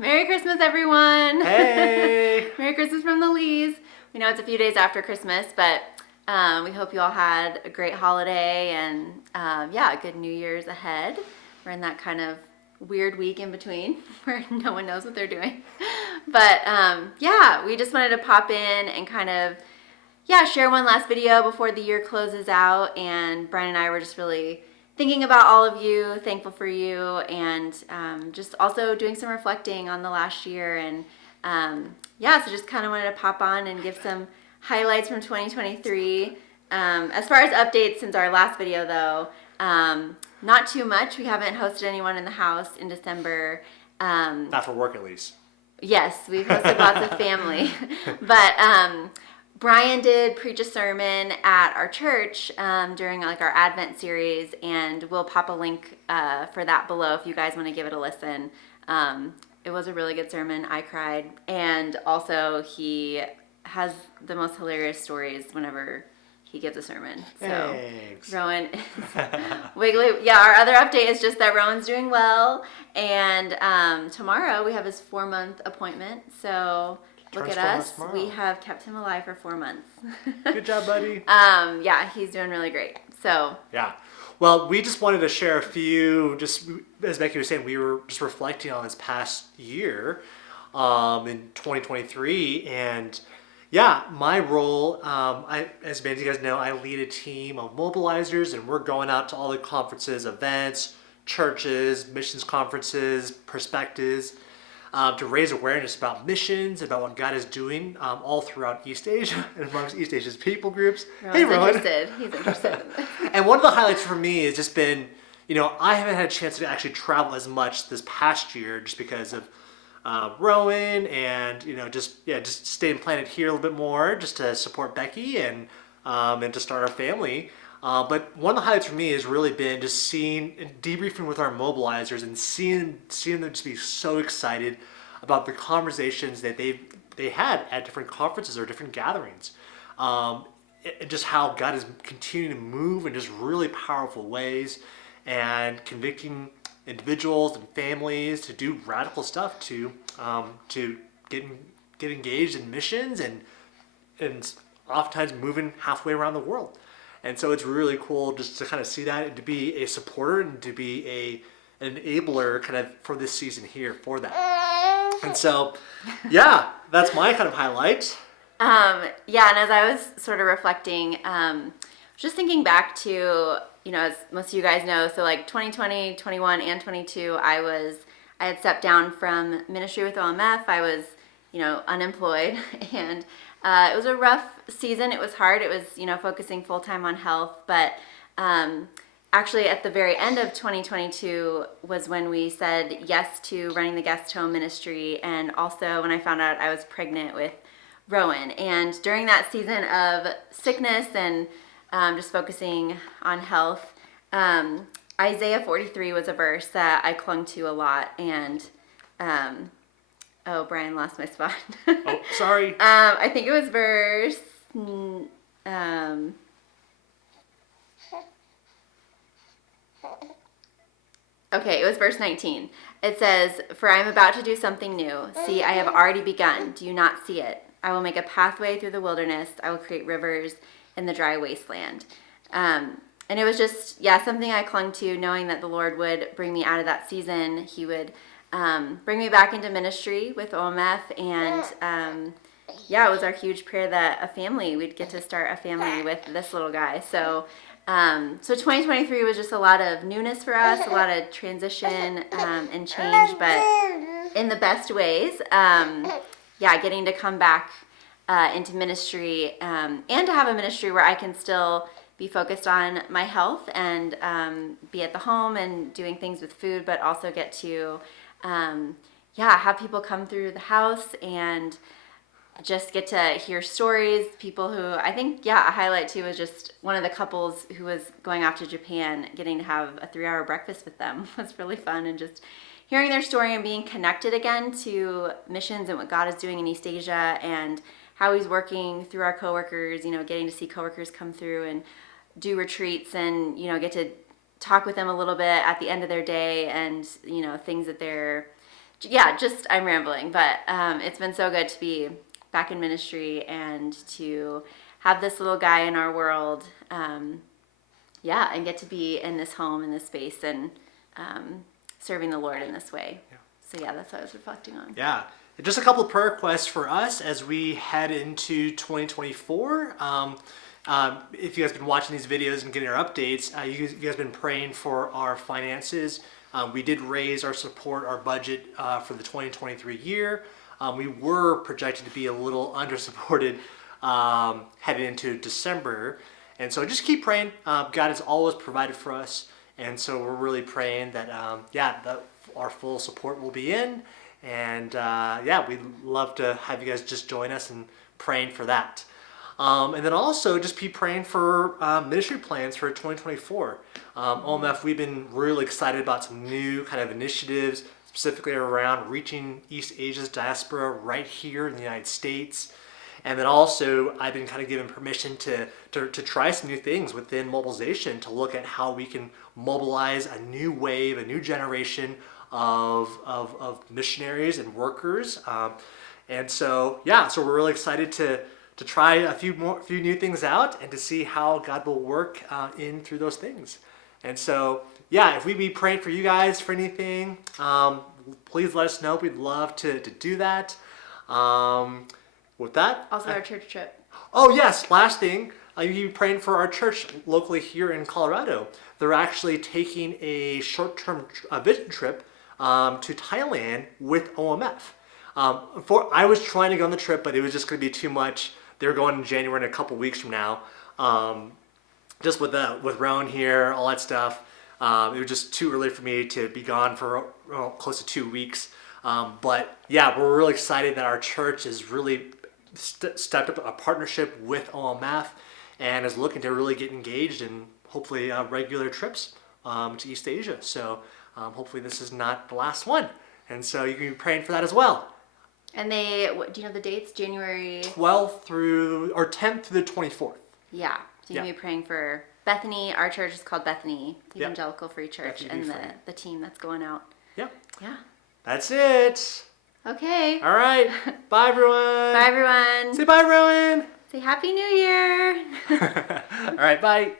Merry Christmas, everyone! Hey! Merry Christmas from the Lees. We know it's a few days after Christmas, but we hope you all had a great holiday and, a good New Year's ahead. We're in that kind of weird week in between where no one knows what they're doing. But, we just wanted to pop in and kind of, share one last video before the year closes out. And Brian and I were just really thinking about all of you, thankful for you, and just also doing some reflecting on the last year. And so just kind of wanted to pop on and give some highlights from 2023. As far as updates since our last video, though, not too much. We haven't hosted anyone in the house in December. Not for work, at least. Yes, we've hosted lots of family. But Brian did preach a sermon at our church during our Advent series, and we'll pop a link for that below if you guys want to give it a listen. It was a really good sermon. I cried. And also he has the most hilarious stories whenever he gives a sermon. So Thanks. Rowan is wiggly. Yeah, our other update is just that Rowan's doing well. And tomorrow we have his 4-month appointment. So look at us. We have kept him alive for 4 months. Good job, buddy. He's doing really great. So yeah. Well, we just wanted to share a few, just as Becky was saying, we were just reflecting on this past year in 2023. And my role, as many of you guys know, I lead a team of mobilizers, and we're going out to all the conferences, events, churches, missions conferences, perspectives, to raise awareness about missions, about what God is doing all throughout East Asia and amongst East Asia's people groups. He's interested. And one of the highlights for me has just been, I haven't had a chance to actually travel as much this past year just because of Rowan and, just staying planted here a little bit more just to support Becky and to start our family. But one of the highlights for me has really been just seeing and debriefing with our mobilizers and seeing them just be so excited about the conversations that they had at different conferences or different gatherings. And just how God is continuing to move in just really powerful ways and convicting individuals and families to do radical stuff to get engaged in missions and oftentimes moving halfway around the world. And so it's really cool just to kind of see that and to be a supporter and to be an enabler kind of for this season here for that. And so, that's my kind of highlight. And as I was sort of reflecting, just thinking back to, as most of you guys know, so 2020, 21, and 22, I had stepped down from ministry with OMF. I was, unemployed, and it was a rough season. It was hard. It was, focusing full-time on health, but actually at the very end of 2022 was when we said yes to running the guest home ministry, and also when I found out I was pregnant with Rowan. And during that season of sickness and just focusing on health, Isaiah 43 was a verse that I clung to a lot. And Brian lost my spot. Oh, sorry. I think it was verse it was verse 19. It says, "For I am about to do something new. See, I have already begun. Do you not see it? I will make a pathway through the wilderness. I will create rivers in the dry wasteland." And it was just, something I clung to, knowing that the Lord would bring me out of that season. He would bring me back into ministry with OMF. And it was our huge prayer that we'd get to start a family with this little guy. So 2023 was just a lot of newness for us, a lot of transition and change, but in the best ways. Getting to come back into ministry and to have a ministry where I can still be focused on my health and be at the home and doing things with food, but also get to have people come through the house and just get to hear stories. People who I think, a highlight too was just one of the couples who was going off to Japan, getting to have a 3-hour breakfast with them was really fun, and just hearing their story and being connected again to missions and what God is doing in East Asia and how he's working through our coworkers, getting to see coworkers come through and do retreats and, get to talk with them a little bit at the end of their day and, things that they're yeah, just I'm rambling, but it's been so good to be back in ministry and to have this little guy in our world. Yeah, and get to be in this home, in this space, and serving the Lord in this way. Yeah. So yeah, that's what I was reflecting on. Yeah. Just a couple of prayer requests for us as we head into 2024. If you guys have been watching these videos and getting our updates, you guys have been praying for our finances. We did raise our budget for the 2023 year. We were projected to be a little undersupported heading into December. And so just keep praying. God has always provided for us. And so we're really praying that, that our full support will be in. And we'd love to have you guys just join us in praying for that. And then also just be praying for ministry plans for 2024. OMF, we've been really excited about some new kind of initiatives, specifically around reaching East Asia's diaspora right here in the United States. And then also, I've been kind of given permission to try some new things within mobilization to look at how we can mobilize a new wave, a new generation of missionaries and workers. And so we're really excited to try a few new things out and to see how God will work in through those things. And so, if we be praying for you guys for anything, please let us know. We'd love to do that. With that, Also, our church trip. Oh yes, last thing, you be praying for our church locally here in Colorado. They're actually taking a short-term vision trip to Thailand with OMF. I was trying to go on the trip, but it was just going to be too much. They're going in January in a couple weeks from now. Just with Rowan here, all that stuff, it was just too early for me to be gone for close to 2 weeks. But we're really excited that our church is really stepped up a partnership with OMF and is looking to really get engaged in hopefully regular trips to East Asia. So hopefully this is not the last one. And so you can be praying for that as well. And do you know the dates? January 10th through the 24th. Yeah. So you can be praying for Bethany. Our church is called Bethany Evangelical Free Church, and the team that's going out. Yep. Yeah. That's it. Okay. All right. Bye, everyone. Bye, everyone. Say bye, everyone. Say Happy New Year. All right. Bye.